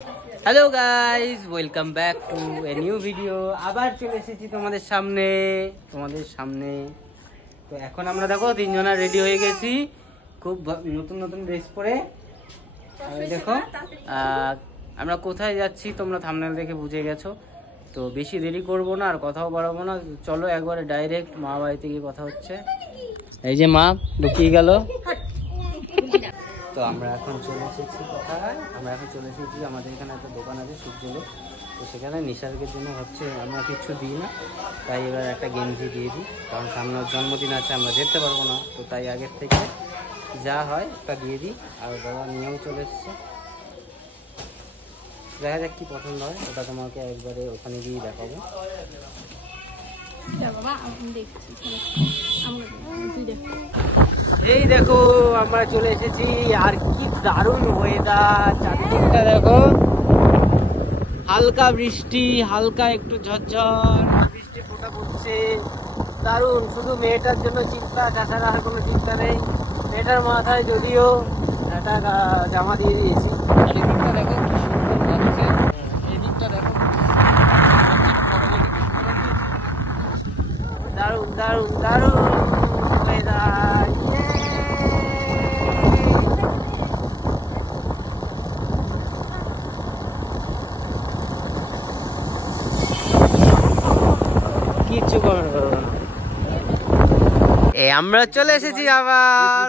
Hello guys, welcome back to a new video. আবার চলে এসেছি তোমাদের সামনে। তো এখন আমরা দেখো তিনজনা রেডি হয়ে গেছি, খুব নতুন নতুন ড্রেস পরে। দেখো আমরা কোথায় যাচ্ছি তোমরা থাম্বনেল দেখে বুঝে গেছো। তো বেশি দেরি করব না, আর কথাও বাড়াবো না, চলো একবারে ডাইরেক্ট মা বাড়িতে গিয়ে কথা হচ্ছে। এই যে মা ঢুকিয়ে গেল। তো আমরা এখন চলে এসেছি আমাদের এখানে একটা দোকান আছে সূর্যলোক। তো সেখানে নিসর্গের জন্য হচ্ছে আমরা কিছু দিই না, তাই এবার একটা গেঞ্জি দিয়ে দিই, কারণ সামনে ওর জন্মদিন আছে, আমরা যেতে পারবো না। তো তাই আগের থেকে যা হয় একটা দিয়ে দিই। আর দাদা নিয়েও চলে এসছে, দেখা যাক কি পছন্দ হয়, ওটা তোমাকে একবারে ওখানে গিয়ে দেখাবো। এই দেখো আমরা চলে এসেছি, আর কি দারুণ ওয়েদার, চারদিকটা দেখো, হালকা বৃষ্টি, হালকা একটু ঝরঝর বৃষ্টি ফোঁটা পড়ছে, দারুণ। শুধু মেয়েটার জন্য চিন্তা, তাছাড়া আর কোনো চিন্তা নেই। মেয়েটার মাথায় যদিও একটা জামা দিয়ে দিয়েছি। আর এই দিকটা দেখো কি সুন্দর লাগছে, এই দিকটা দেখো দারুণ দারুণ দারুণ ওয়েদার। কিচ্ছু কমেন্ট করবো না। আমরা চলে এসেছি আবার।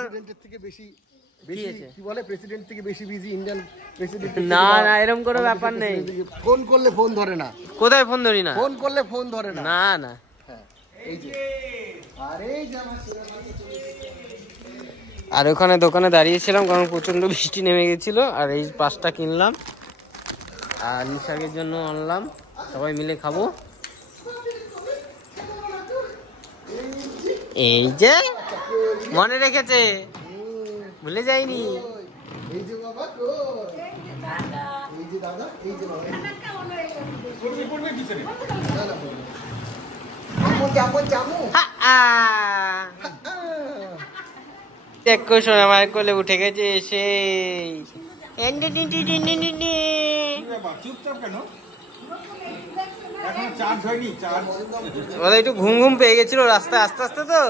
না না, এরকম কোনো ব্যাপার নেই। ফোন করলে ফোন ধরে না। কোথায় ফোন ধরি না? ফোন করলে ফোন ধরে না। না না, আর ওখানে দোকানে দাঁড়িয়েছিলাম কারণ প্রচন্ড বৃষ্টি নেমে গেছিল। আর এই পাঁচটা কিনলাম আর নিসর্গের জন্য আনলাম, সবাই মিলে খাবো। এই যে মনে রেখেছে, ভুলে যাইনি। দেখো শোনা আমার কোলে উঠে গেছে এসে। একটু ঘুম ঘুম পেয়ে গেছিল রাস্তায় আস্তে আস্তে, তো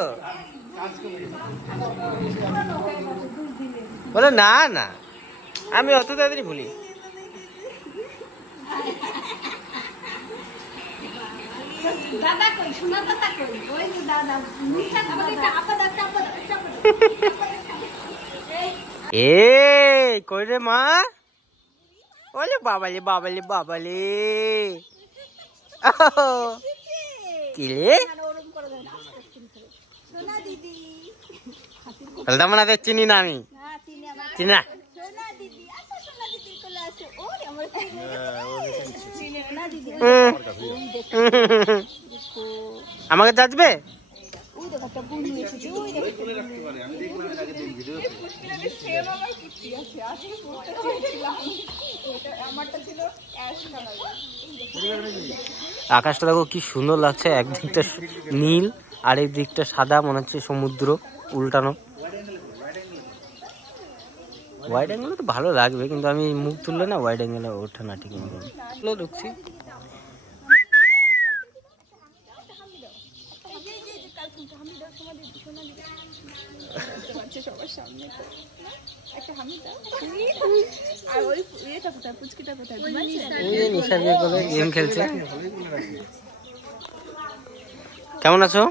বলে না না, আমি অত তাড়াতাড়ি ভুলি। এ কই রে মা? ওলে বাবালে বাবালে বাবালে, কিলে মানে চিনি না আমি, চিনি না। আমাকে যাচবে? আকাশটা দেখো কি সুন্দর লাগছে, একদিকটা নীল আর এই দিকটা সাদা, মনে হচ্ছে সমুদ্র উল্টানো। ওয়াইড অ্যাঙ্গেলে তো ভালো লাগবে, কিন্তু আমি মুখ তুললে না ওয়াইড অ্যাঙ্গেলে ওঠে না ঠিক মতো। ঢুকছি গেম খেলছে। কেমন আছো?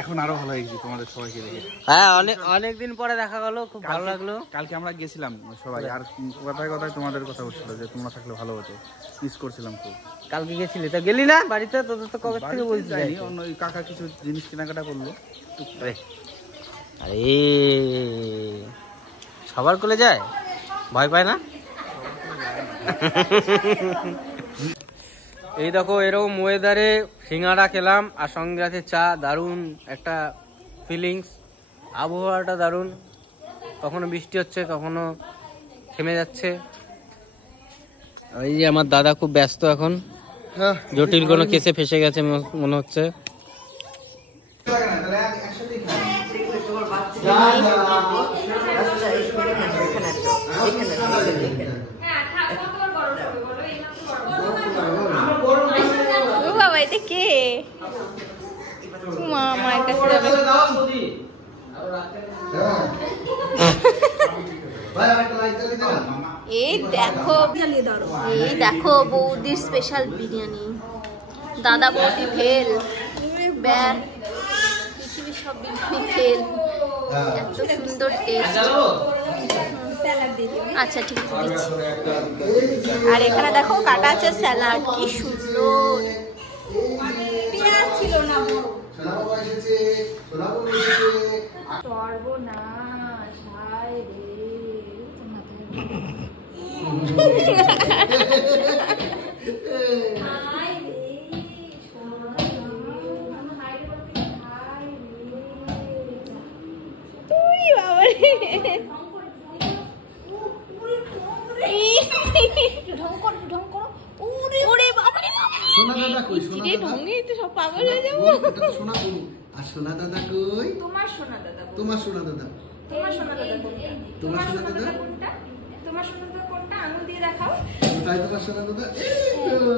এখন আরো ভালো হয়েছে তোমাদের সবাইকে দেখে। হ্যাঁ, অনেকদিন পরে দেখা গেলো, খুব ভালো লাগলো। কালকে আমরা গেছিলাম সবাই, আর কথায় কথায় তোমাদের কথা বলছিল যে তোমরা থাকলে ভালো হতো, মিস করছিলাম খুব। কালকে গেছিলি তো গেলি না বাড়িতে? তোদের তো কবে থেকে বলছি যাই। অন্য ওই কাকা কিছু জিনিস কেনাকাটা করলো। আরে সবার কোলে যায়, ভয় পায় না? এই দেখো এরকম ওয়েদারে সিঙ্গাড়া খেলাম আর সঙ্গে আছে চা, দারুণ একটা ফিলিংস, আবহাওয়াটা দারুণ। কখনো বৃষ্টি হচ্ছে, কখনো থেমে যাচ্ছে। এই যে আমার দাদা খুব ব্যস্ত এখন, জটিল কোনো কেসে ফেসে গেছে মনে হচ্ছে। কে মায়ের কাছে যাবে। এই দেখো বৌদির স্পেশাল বিরিয়ানি, দাদা বৌদি ফেল ব্যাগ পৃথিবীর সব বিরিয়ানি ফেল, এত সুন্দর টেস্ট। আচ্ছা ঠিক আছে দিচ্ছি। আর এখানে দেখো কাটা আছে স্যালাড, কি সুন্দর। ছিল না সর্বনাশ, হায় রে পাগল হয়ে যাবো। সোনা দাদা কই? তোমার সোনা দাদা, তোমার সোনা দাদা, তোমার সোনা দাদা কোনটা? তোমার সোনা দাদা কোনটা? তোমার সোনা দাদা কোনটা? আঙুল দিয়ে দেখাও। তাই তোমার সোনা দাদা।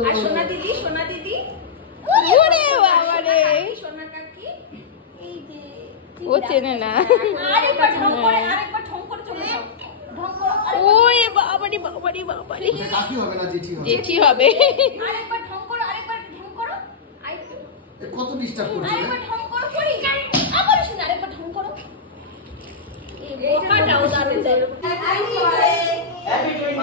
আর সোনা দিদি, সোনা দিদি, ওরে বাবা রে, সোনা কাকি, এই যে ও চেনে না। আরেকবার ঢং করে, আরেকবার ঢং করে চলে যাও, ঢং করো। ওরে বাবা রে বাবা রে বাবা রে, কাকি হবে না জেঠি হবে? জেঠি হবে। আরেকবার ঢং করো, আরেকবার ঢং করো। আই তো কত ডিস্টার্ব করছিস? আরেকবার ঢং করো করি, আবার শুনে আরেকবার ঢং করো। এই বোকাটাও দারুণ দারুণ। হ্যাপি 20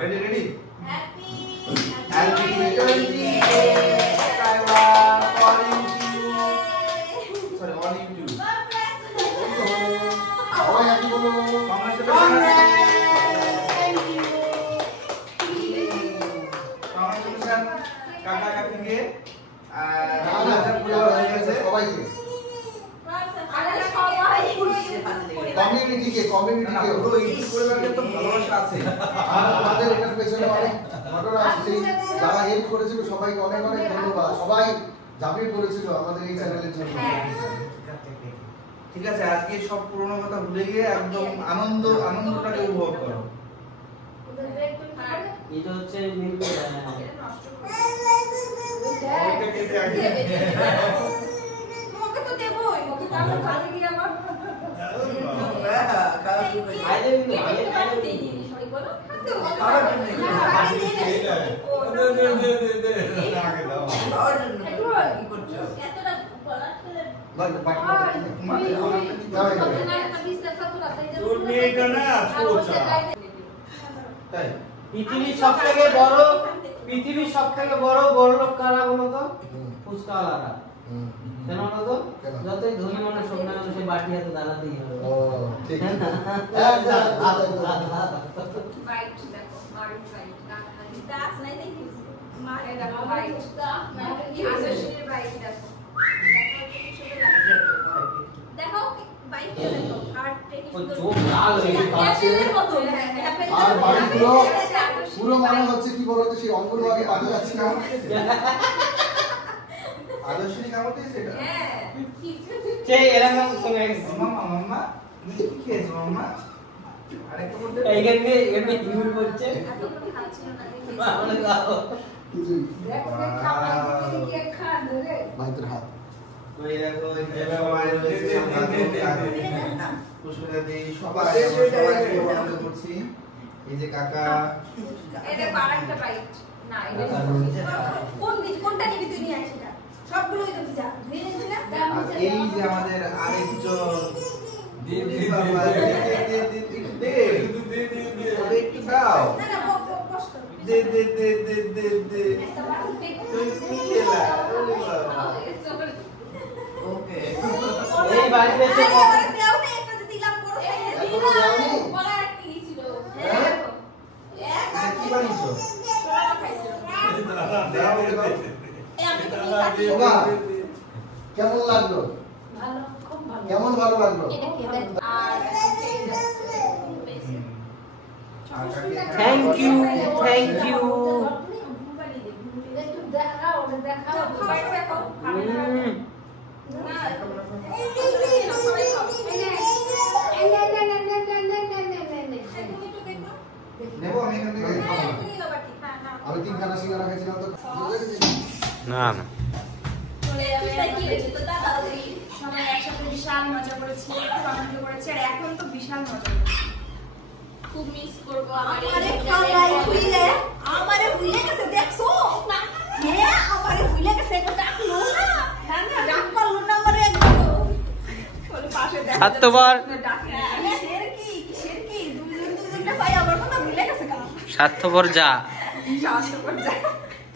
রেডি রেডি হ্যাপি 20 সবাই একই বলো। কাকা কাকিকে কমিউনিটিকে পুরো ইউটিউব পরিবারের তো ভালোবাসা আছে। আর আমাদের এটার পেছনে অনেক ঘটনা আছে, যারা হেল্প করেছিল সবাইকে অনেক অনেক ধন্যবাদ। সবাই ঝাঁপিয়ে পড়েছিল আমাদের এই চ্যানেলের জন্য। ঠিক আছে, আজকে সব পুরনো কথা ভুলে গিয়ে একদম আনন্দটাকে উপভোগ করো। এটা হচ্ছে মিল্ক তোমাকে তো দেবই, ওকে তো আমরা ভালো দিয়ে আবার আইলে সরি বলো। পৃথিবীর সব থেকে বড় বড়লোক কারা বলো তো? ফুচকাওয়ালারা। কেন বলো তো? যতই ধনী মানুষ হোক না কেন সে বাটি হাতে দাঁড়াতেই হবে। ঠিক বাইট দেখো, মারুন বাইট, দাঁত নাই দেখি মারে দেখো বাইট, আদর্শের বাইট দেখো, দেখো বাইট দেখো, হার্ট থেকে ও চোখ লাল হয়ে গেছে। আর বাড়িগুলো পুরো মনে হচ্ছে কি বলতো সেই অঙ্গনওয়াড়ি বাড়ি আছে না? আদর্শিনী কামড় দিয়েছে এটা? সে এরকম সঙ্গে গেছে। মাম্মা মাম্মা তুমি কি খেয়েছো মাম্মা? আরেকটা বলতে এইখানে হিউল বলছে। আমরা গাও। কিছুই দেখো খাওয়া কি খান রে বাইতের হাত। ওই দেখো এই যে সবাই রয়েছে আমরা কুসুরা দেই সবাই আনন্দ করছি। এই যে কাকা এটা আরেকটা বাইট না, এটা কোনটা নিবি তুই নিয়ে আসিস না, সবগুলোই তো যা ধুয়ে নিবি না। আর এই যে আমাদের আরেকজন একটু দাও না না কষ্ট দে দে দে দে দে দে তুই কি খেলা? ওকে এই বাড়িতে এসে দাও না, একটা যে দিলাম বড় এখনো যাওনি? বলা একটা কি ছিল এটা কি বানিয়েছো? দাও দাও বাবা, কেমন লাগলো? ভালো, খুব ভালো। কেমন ভালো লাগলো? এটা খেতে আর থ্যাংক ইউ থ্যাংক ইউ। একটু দেখাও বাইট দেখো খাবে না না সবাই খাও তুমি একটু দেখো নেবো আমি এখান থেকে খাবো না। তুমি নিলো বাটি, হ্যাঁ না আমি 3খানা সিঙ্গারা খাইছিলাম তো। না না চলে যাবে কি হয়েছে তো তাড়াতাড়ি সবাই একসাথে বিশাল মজা করেছি, খুব আনন্দ করেছি, আর এখন তো বিশাল মজা করছি। খুব মিস করব আমারে খালাই খুইলে আমারে ভুলে গেছে দেখছো না হ্যাঁ আমারে ভুলে গেছে এটা ডাকলো না না ডাক পারলো না আমারে একদম বলে পাশে দেখো স্বার্থপর কিসের কি দুজনটা ভাই আমার কথা ভুলে গেছে কেন স্বার্থপর যা স্বার্থপর যা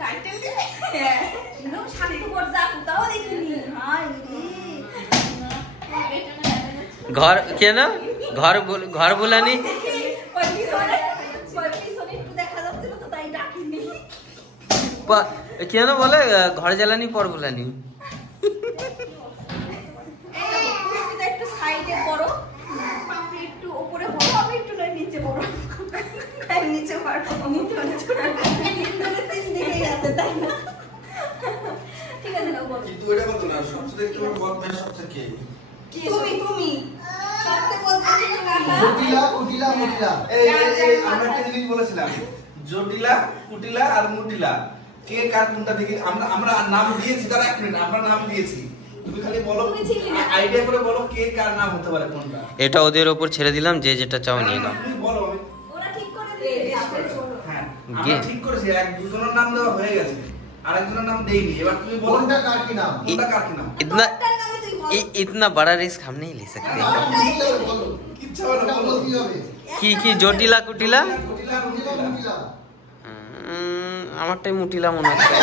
টাইটেল দিলে হ্যাঁ নো স্বার্থপর যা কোথাও দেখিনি হাই রে ঘর কেন ঘর বলানি কেন বলে ঘর জ্বালানি পর বলানি একটু সাইডে করো আপনি একটু উপরে বড় আমি একটু নিচে বড় নিচে পারবো তিন দিকেই আছে তাই না ঠিক আছে না বলো কিন্তু এটা বলতো না সবচেয়ে একটু বদমাইশ সবচেয়ে কে তুমি সবচেয়ে বদমাইশ কাকা জটিলা কুটিলা মুটিলা। এই আমরা একটা জিনিস বলেছিলাম জটিলা কুটিলা আর মুটিলা কে কার কোনটা দেখি আমরা নাম দিয়েছি তার 1 মিনিট আমরা নাম দিয়েছি তুমি খালি বলো আইডিয়া করে বলো কে কার নাম হতে পারে কোনটা এটা ওদের উপর ছেড়ে দিলাম যে যেটা চাও নিয়ে নাও তুমি বলো আমি ওরা ঠিক করে দিয়েছে হ্যাঁ আমরা ঠিক করেছি এক দুজনের নাম দেওয়া হয়ে গেছে আরেকজনের নাম দেইনি এবার তুমি বলো কোনটা কার কি নাম? কোনটা কার কি নাম इतना बड़ा रिस्क हम नहीं ले सकते বলো কিচ্ছু হবে না বলো কি হবে? কি জটিলা কুটিলা কুটিলা কুটিলা মুটিলা মুটিলা। আমারটাই মুটিলা মনে হচ্ছে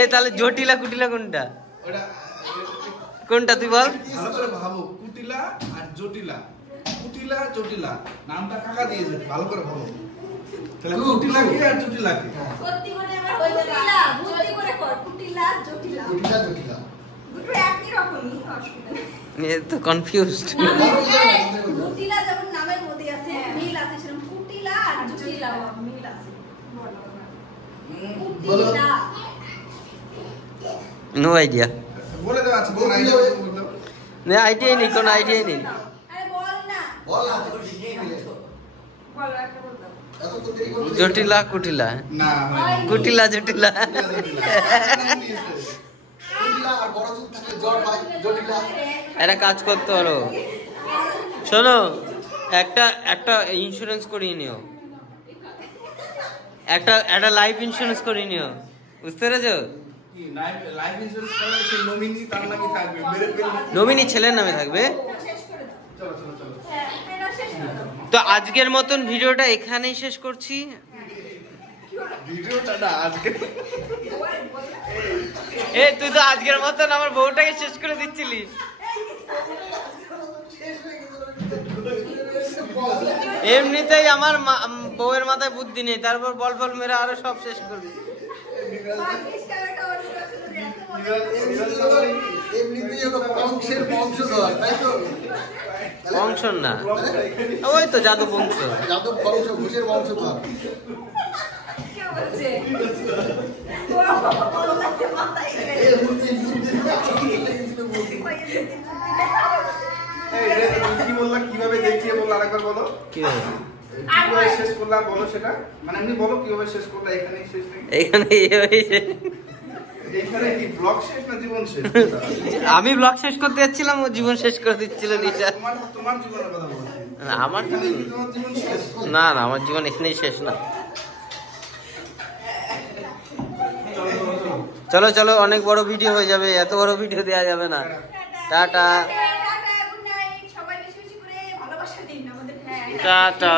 এ তাহলে জটিলা কুটিলা কোনটা ওটা কোনটা তুই বল ভালো করে ভাবো কুটিলা আর জটিলা কুটিলা জটিলা নামটা কাকা দিয়েছে ভালো করে ভাবো তাহলে কুটিলা কি আর জটিলা কি সত্যি করে আমার হয়ে যাবে বুদ্ধি করে কর কুটিলা জটিলা কুটিলা জটিলা। দুটো একই রকমই অসুবিধা নেই এ তো কনফিউজড কুটিলা যেমন নামের মধ্যে আছে মিল আছে সেরকম কুটিলা আর জটিলা মিল আছে কুটিলা নো আইডিয়া বলে দাও আছে বল আইডিয়া বলে দাও না আইডিয়া নেই কোনো আইডিয়া নেই আরে বল না বল না তো শিখিয়ে দিলে। বল একটা বল দাও এত তো দেরি করতে জটিলা কুটিলা না হয়নি কুটিলা জটিলা কুটিলা আর বড় চুল থাকলে জ্বর হয় জটিলা। একটা কাজ করতে পারো শোনো একটা ইন্স্যুরেন্স করিয়ে নিও একটা লাইফ ইন্স্যুরেন্স করিয়ে নিও বুঝতে পেরেছো কি লাইফ ইন্স্যুরেন্স করলে সেই নমিনি তার নামই থাকবে মেরে ফেলবে নমিনি ছেলের নামে থাকবে শেষ করে দাও চলো চলো চলো হ্যাঁ এটা শেষ করে দাও তো আজকের মতন ভিডিওটা এখানেই শেষ করছি ভিডিওটা না আজকে এ তুই তো আজকের মতন আমার বউটাকে শেষ করে দিচ্ছিলিস এমনিতেই আমার বউয়ের মাথায় বুদ্ধি নেই তারপর বল ফল মেরে আরো সব শেষ করবি এমনিতেই হলো বংশের বংশধর তাই তো? বংশর না ওই তো জাদু বংশ যাদব বংশ ঘোষের বংশধর। এই মূর্তি কি বললা কিভাবে দেখিয়ে বললা আরেকবার বলো কি হবে কিভাবে শেষ করলা বলো সেটা মানে এমনি বলো কিভাবে শেষ করলা এখানেই শেষ নাকি এখানে এই হয়েছে এখানে কি ব্লগ শেষ না জীবন শেষ আমি ব্লগ শেষ করতে যাচ্ছিলাম ও জীবন শেষ করে দিচ্ছিল নিশা তোমার জীবনের কথা বলছি আমার এখানে কি তোমার জীবন শেষ না আমার জীবন এখানেই শেষ না চলো চলো অনেক বড় ভিডিও হয়ে যাবে এত বড় ভিডিও দেওয়া যাবে না টাটা গুড নাইট সবাই বেশি বেশি করে ভালোবাসা দিন আমাদের টাটা